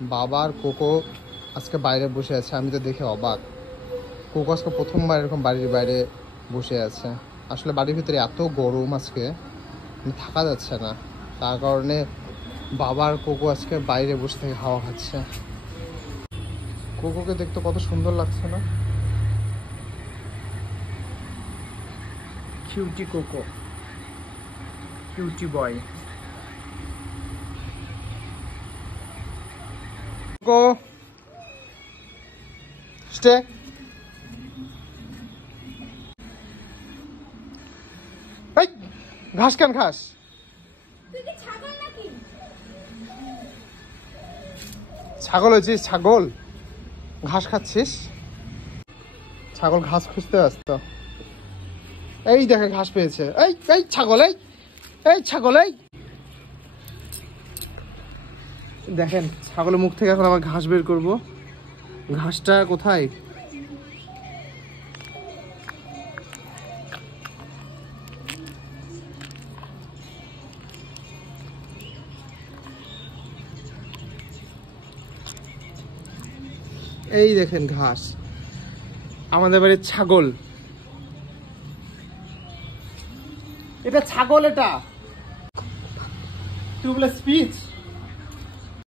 বাবা আর কোকো আজকে বাইরে বসে আছে। আমি তো দেখে অবাক। কোকো আজকে প্রথমবার এরকম বাড়ির বাইরে বসে আছে। আসলে বাড়ির ভিতরে এত গরম আজকে, থাকা যাচ্ছে না। তার কারণে বাবা আর কোকো আজকে বাইরে বসে থেকে হাওয়া খাচ্ছে। কোকোকে দেখতে কত সুন্দর লাগছে না? Cutie Coco, cutie boy. Coco stay. এই ঘাস কেন খাস? ছাগল হয়েছিস? ছাগল ঘাস খাচ্ছিস? ছাগল ঘাস খুঁজতে আসতো। এই দেখে ঘাস পেয়েছে। এই এই ছাগল, এই এই ছাগল, এই দেখেন ছাগলের মুখ থেকে এখন আমার ঘাস বের করব। ঘাসটা কোথায়? এই দেখেন ঘাস। আমাদের বাড়ির ছাগল, এটা ছাগল। এটা তুই বলে স্পিচ?